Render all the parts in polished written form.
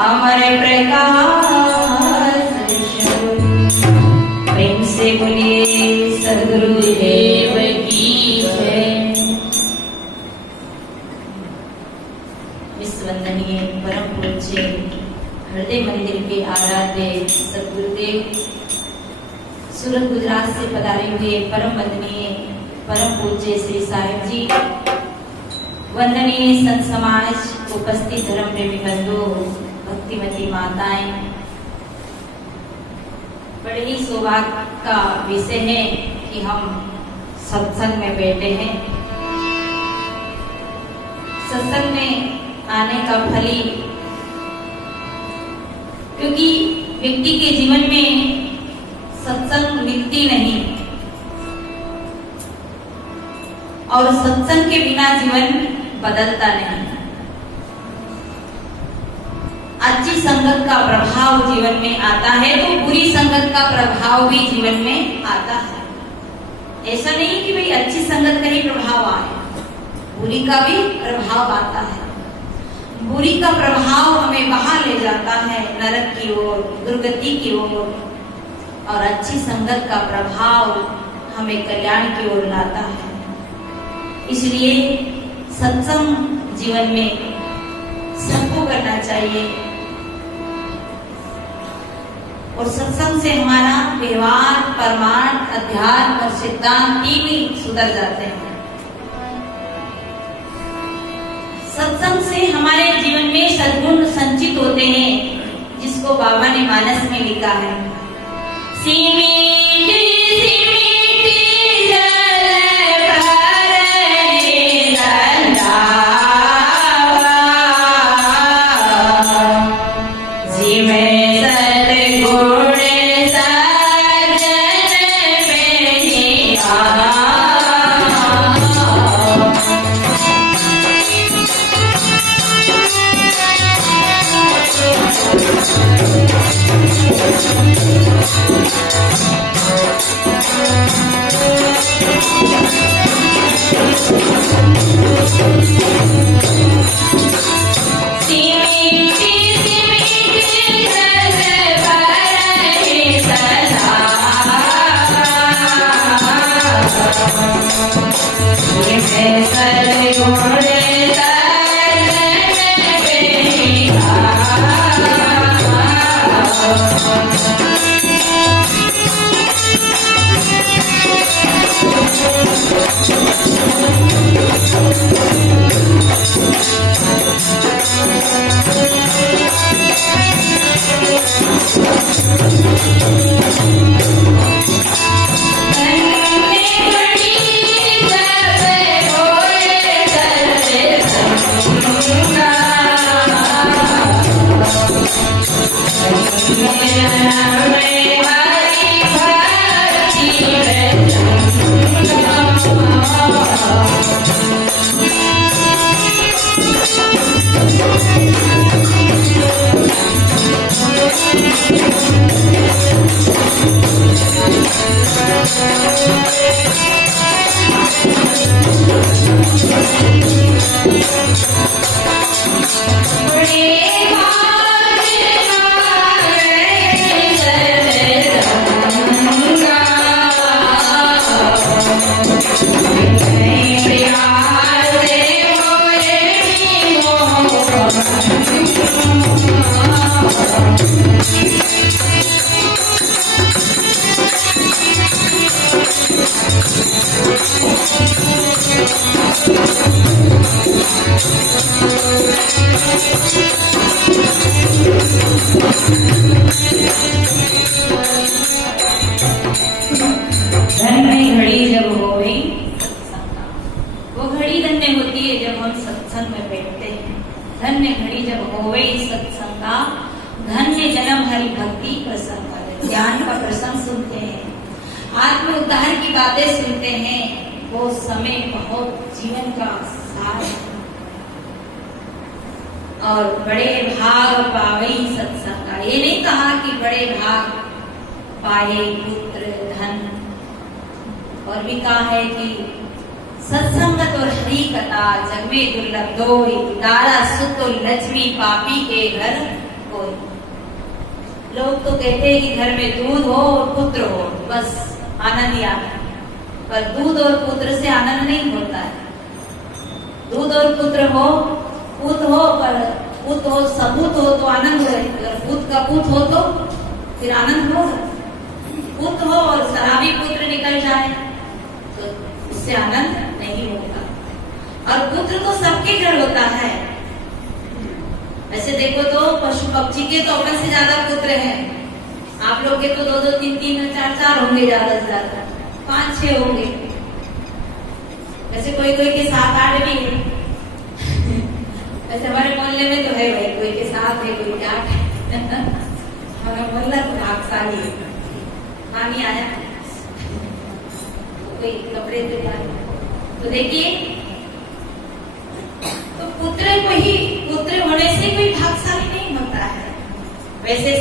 अमर प्रकाश प्रेम से बोलिए सद्गुरुदेव की जय। विश्ववंदनीय परम पूज्य हृदय मंदिर के आराध्य सद्गुरुदेव, सूरत गुजरात से पधारे हुए परम वंदनीय परम पूज्य श्री साहिब जी, वंदनीय संत समाज, उपस्थित धर्म प्रेमी बंधु, भक्तिमती माताएं, बड़े ही सौभाग्य का विषय है कि हम सत्संग में बैठे हैं। सत्संग में आने का फल ही, क्योंकि व्यक्ति के जीवन में सत्संग मिलती नहीं और सत्संग के बिना जीवन बदलता नहीं। अच्छी संगत का प्रभाव जीवन में आता है तो बुरी संगत का प्रभाव भी जीवन में आता है। ऐसा नहीं कि भाई अच्छी संगत का ही प्रभाव आए, बुरी का भी प्रभाव आता है। बुरी का प्रभाव हमें वहां ले जाता है, नरक की ओर, दुर्गति की ओर, और अच्छी संगत का प्रभाव हमें कल्याण की ओर लाता है। इसलिए सत्संग जीवन में सबको करना चाहिए और सत्संग से हमारा व्यवहार, परमार्थ, अध्यात्म और सिद्धांत तीन ही सुधर जाते हैं। सत्संग से हमारे जीवन में सद्गुण संचित होते हैं, जिसको बाबा ने मानस में लिखा है, सीमित धन्य घड़ी जब होवे सत्संगा, धन्य जन्म हरि भक्ति प्रसंग। ज्ञान का प्रसंग सुनते हैं, आत्म उद्धार की बातें सुनते हैं, वो समय बहुत जीवन का सार है। और बड़े भाग पावे सत्संगा, ये नहीं कहा कि बड़े भाग पाए पुत्र धन, और भी कहा है कि सत्संगत और हरि कथा जग में दुर्लभ दोई, दारा सुत लक्ष्मी पापी के घर कोई। लोग तो कहते हैं कि घर में दूध हो और पुत्र हो, बस आनंद ही आनंद। पर दूध और पुत्र से आनंद नहीं होता है। दूध और पुत्र हो, पूत हो, पर पूत हो सबूत हो तो आनंद हो। अगर पूत का पूत हो तो फिर आनंद होगा। पुत्र हो और शराबी पुत्र निकल जाए तो उससे आनंद नहीं होगा। और पुत्र तो सबके घर होता है। वैसे देखो तो पशु पक्षी के तो अपन से ज्यादा पुत्र हैं। आप लोग के तो 2-2, 3-3, 4-4 होंगे, ज्यादा से ज्यादा 5-6 होंगे। वैसे कोई कोई के 7-8 भी है। वैसे हमारे मोहल्ले में तो है भाई, कोई के 7 है, कोई के 8 है। हमारा मोहल्ला तो भागशाली है। पानी आया कोई कपड़े दे आए तो देखिए, तो पुत्र को ही पुत्र होने से कोई भागशाली नहीं होता है। वैसे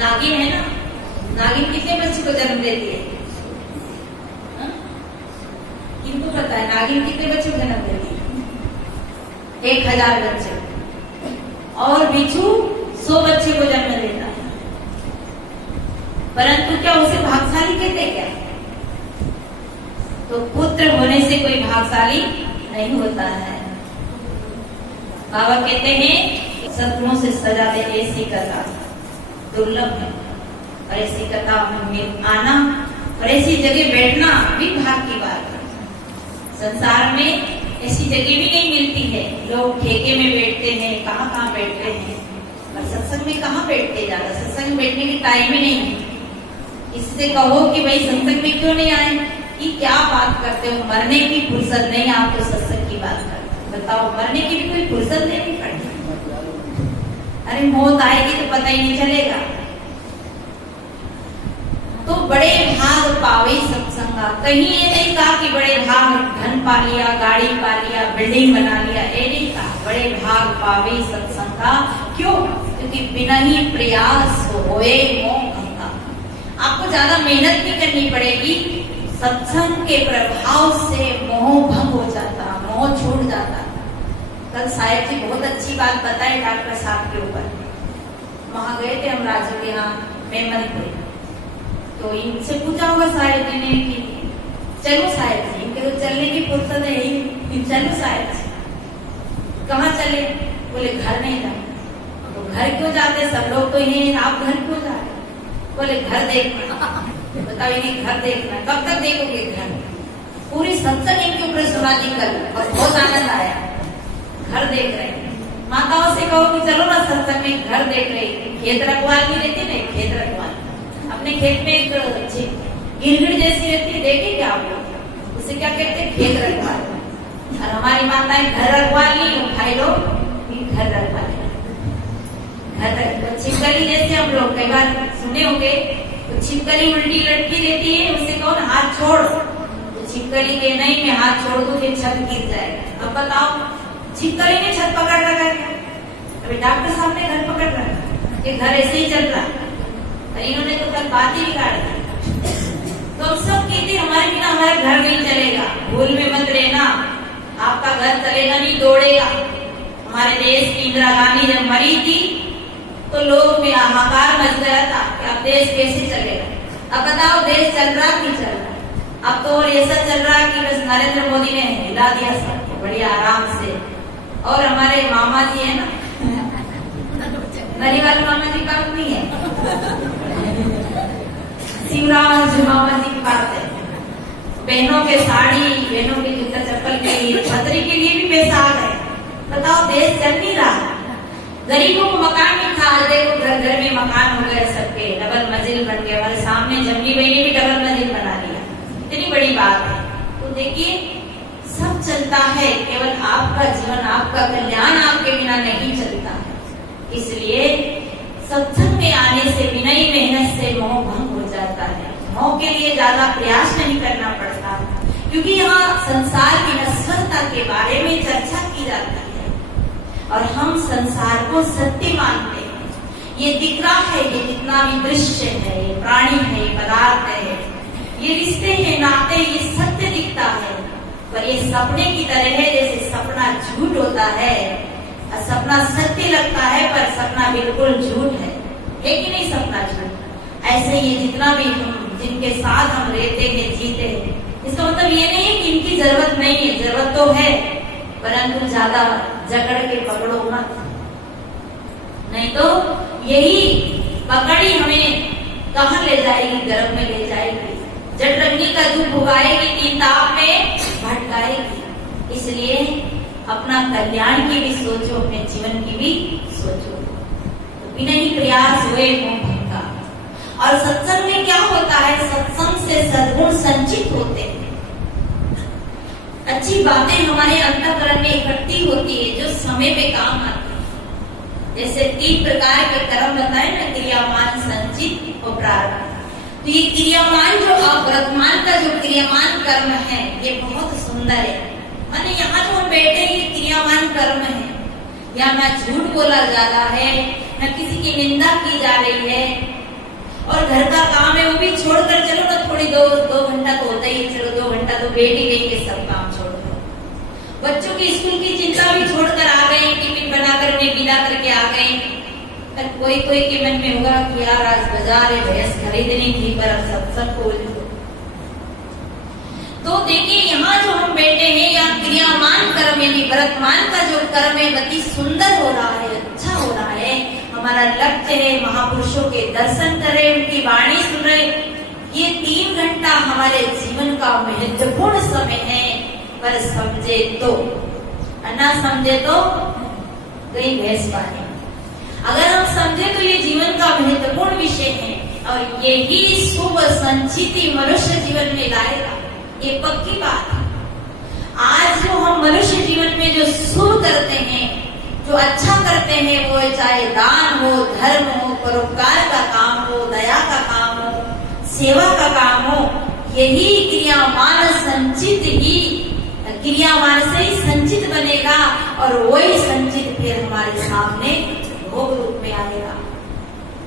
नागिन है ना, नागिन कितने बच्चे को जन्म देती है? किनको पता है नागिन कितने बच्चे को जन्म देती है? 1000 बच्चे। और बिच्छू 100 बच्चे को जन्म देता है। परंतु क्या उसे भागशाली कहते क्या? तो पुत्र होने से कोई भागशाली नहीं होता है। बाबा कहते हैं सपनों से सजा दे ऐसी कथा दुर्लभ है, और ऐसी कथा में आना और ऐसी जगह बैठना भी भाग की बात है। संसार में ऐसी जगह भी नहीं मिलती है। लोग ठेके में बैठते हैं, कहाँ बैठते हैं, और सत्संग में कहाँ बैठते ज्यादा। सत्संग में बैठने की टाइम ही नहीं है। इससे कहो कि भाई सत्संग में क्यों नहीं आए, कि क्या बात करते हो, मरने की फुर्सत नहीं, आप तो सत्संग की बात करते। बताओ, मरने की भी कोई फुर्सत नहीं पड़ती। अरे मौत आएगी तो पता ही नहीं चलेगा। तो बड़े भाग पावे सत्संगा। कहीं ये नहीं कहा कि बड़े भाग धन पा लिया, गाड़ी पा लिया, बिल्डिंग बना लिया, ये नहीं कहा। बड़े भाग पावे सत्संगा। क्यों? क्योंकि बिना ही प्रयास होए मोह भंगा। आपको ज्यादा मेहनत नहीं करनी पड़ेगी। सत्संग के प्रभाव से मोह भंग हो जाता, मोह छूट जाता। कल साहेब जी बहुत अच्छी बात बताए डॉक्टर साहब के ऊपर। वहां गए थे हम राजू के यहाँ मेमनपुर, तो इनसे पूछा होगा साहेब जी ने कि चलो साहेब जी, इनके तो चलने की फुर्सत है ही, चलो साहेब जी। कहाँ चले? बोले घर नहीं जाए। तो घर क्यों जाते? सब लोग तो यही, आप घर क्यों जा रहे? बोले घर देखना। बताओ, इन्हें घर देखना, कब तक देखोगे घर? पूरी सत्संग इनके ऊपर सुना दी कल और बहुत आनंद आया। घर देख रहे हैं। माताओं से कहो कि चलो ना सत्संग में, घर देख रहे। खेत रखवाली रहती है, खेत रखवाली। अपने खेत में एक गिरगिट जैसी रहती है, देखे क्या आप लोग? उसे क्या कहते हैं? खेत रखवाली। और हमारी माताएं घर रखवाली, भाई लोग घर रखवाली। घर छिपकली जैसे हम लोग कई बार सुने होंगे, तो छिपकली उल्टी लटकी रहती है, उससे कहो ना हाथ छोड़, तो छिपकली के नहीं, मैं हाथ छोड़ दूं फिर छत गिर जाएगा। अब बताओ, छिपकली ने छत पकड़ रखा है, अभी डॉक्टर साहब ने घर पकड़ रखा, ये घर ऐसे ही चल रहा है। इन्होंने तो कल बात ही बिगाड़ दी। तो हम सब कहते हमारे बिना हमारा घर नहीं चलेगा। भूल में मत रहना, आपका घर चलेगा नहीं, दौड़ेगा। हमारे देश की इंदिरा गांधी जब मरी थी तो लोग में हाहाकार मच गया था कि अब देश कैसे चलेगा। अब बताओ, देश चल रहा कि चल रहा? अब तो और ऐसा चल रहा कि बस नरेंद्र मोदी ने हिला दिया सबको बढ़िया आराम से। और हमारे मामा जी है ना, नरी वाले मामा जी का नहीं है, शिवराज मामा जी की बात है। बहनों के साड़ी, बहनों के जूता चप्पल के लिए, छतरी के लिए भी पैसा आ गए। बताओ, देश चल नहीं रहा। गरीबों को मकान नहीं था, देखो घर घर में मकान हो गए सबके, डबल मंजिल बन गए। हमारे सामने जमनी भाई ने भी डबल मंजिल बना लिया, इतनी बड़ी बात है। तो देखिए, सब चलता है, केवल आपका जीवन, आपका कल्याण आपके बिना नहीं चलता है। इसलिए सत्संग में आने से, बिना ही मेहनत से मोह भंग हो जाता है। मोह के लिए ज्यादा प्रयास नहीं करना पड़ता, क्योंकि यहाँ संसार की नश्वरता के बारे में चर्चा की जाती है और हम संसार को सत्य मानते हैं। ये दिख रहा है, ये जितना भी दृश्य है, ये प्राणी है, ये पदार्थ है, ये रिश्ते हैं, नाते, ये सत्य दिखता है। पर ये सपने की तरह है, जैसे सपना झूठ होता है और सपना सत्य लगता है, पर सपना बिल्कुल झूठ है कि नहीं? सपना झूठ। ऐसे ये जितना भी हम जिनके साथ हम रहते हैं, जीते हैं, इसका मतलब ये नहीं है कि इनकी जरूरत नहीं है, जरूरत तो है, परंतु ज्यादा जकड़ के पकड़ो मत, नहीं तो यही पकड़ी हमें कहाँ ले जाएगी? गर्भ में ले जाएगी, जठरंगी का दुख भुगाएगी, तीन ताप में भटकाएगी। इसलिए अपना कल्याण की भी सोचो, अपने जीवन की भी सोचो। तो बिना ही प्रयास हुए मोह भंगा। और सत्संग में क्या होता है? सत्संग से सद्गुण संचित होते हैं, अच्छी बातें हमारे अंतःकरण में इकट्ठी होती है जो समय पे काम आती है। जैसे 3 प्रकार के कर्म बताए ना, क्रियामान, संचित और प्रारब्ध। तो ये क्रियामान जो वर्तमान का जो क्रियामान कर्म है ये बहुत सुंदर है। माने यहाँ जो हम बैठे ये क्रियामान कर्म है, यहाँ ना झूठ बोला जा रहा है, न किसी की निंदा की जा रही है, और घर का काम है वो भी छोड़कर चलो ना, थोड़ी दो घंटा तो होता ही, चलो 2 घंटा तो बैठ ही गई, सब काम छोड़ दो। बच्चों की स्कूल की चिंता भी छोड़कर आ गए, टिफिन बनाकर उन्हें गीला करके आ गए। कोई के मन में होगा कि यार आज बाजार है, भैंस खरीदनी थी, पर अब सत्संग खोल दो। तो देखिए यहाँ जो हम बैठे हैं, यहाँ क्रियामान कर्म यानी वर्तमान का जो कर्म है अति सुंदर हो रहा है, अच्छा हो रहा है। हमारा लक्ष्य है महापुरुषों के दर्शन करें, उनकी वाणी सुन रहे। ये 3 घंटा हमारे जीवन का महत्वपूर्ण समय है, पर समझे तो, ना समझे तो गई भैंस पानी। अगर हम समझे तो ये जीवन का महत्वपूर्ण विषय है, और यही शुभ संचिति मनुष्य जीवन में लाएगा, ये पक्की बात है। आज जो हम मनुष्य जीवन में जो शुभ करते हैं, जो अच्छा करते हैं, वो चाहे दान हो, धर्म हो, परोपकार का काम हो, दया का काम हो, सेवा का काम हो, यही क्रियामान संचित ही, क्रियामान से ही संचित बनेगा, और वही संचित फिर हमारे सामने भोग रूप में आएगा।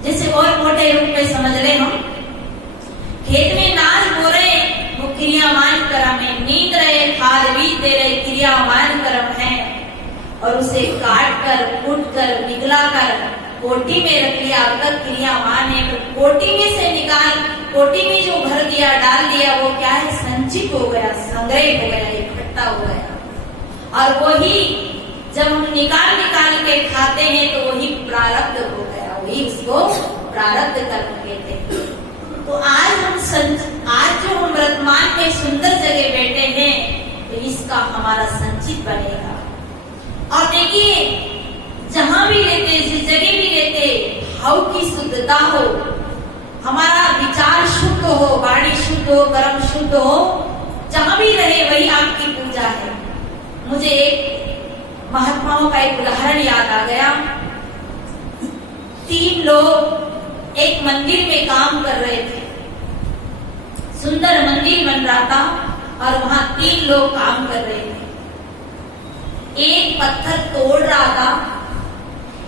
जैसे और मोटे रूप में समझ रहे हम, खेत में नाच बो रहे, वो क्रियामान कर्म है, नींद रहे, खाद बीज दे रहे, क्रियामान कर्म है, और उसे काट कर, कूट कर, निगला कर कोटी में रख लिया, अब तक क्रियामान है। तो कोटी में से निकाल, कोटी में जो भर दिया, डाल दिया, वो क्या है? संचित हो गया, संग्रह हो गया, इकट्ठा हो गया। और वही जब हम निकाल के खाते हैं तो वही प्रारब्ध हो गया, वही उसको प्रारब्ध कर्म कहते हैं। तो आज जो हम वर्तमान में सुंदर जगह बैठे हैं, तो इसका हमारा संचित बनेगा। और देखिए जहां भी रहते, जिस जगह भी रहते, भाव की शुद्धता हो, हमारा विचार शुद्ध हो, वाणी शुद्ध हो, कर्म शुद्ध हो, जहां भी रहे वही आपकी पूजा है। मुझे एक महात्माओं का एक उदाहरण याद आ गया। 3 लोग एक मंदिर में काम कर रहे थे, सुंदर मंदिर बन रहा था, और वहां 3 लोग काम कर रहे थे। एक पत्थर तोड़ रहा था,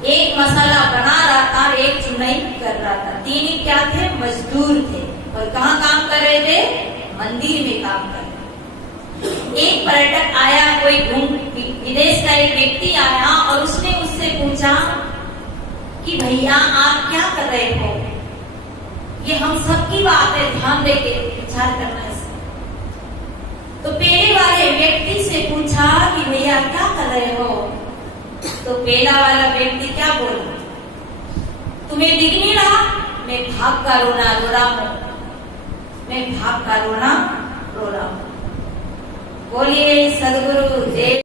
एक मसाला बना रहा था, एक चुनाई कर रहा था। 3 ही क्या थे? मजदूर थे, और कहाँ काम कर रहे थे? मंदिर में काम कर रहे थे। एक पर्यटक आया, कोई विदेश का एक व्यक्ति आया, और उसने उससे पूछा कि भैया आप क्या कर रहे हो? ये हम सबकी बात है, ध्यान देके विचार करना है। तो पहले वाले व्यक्ति से पूछा कि भैया क्या कर रहे हो? तो पहला वाला व्यक्ति क्या बोला? तुम्हें दिख नहीं रहा? मैं भाग का रोना रो रहा हूं, मैं भाग का रोना रो रहा हूं। बोलिए सद्गुरु देव।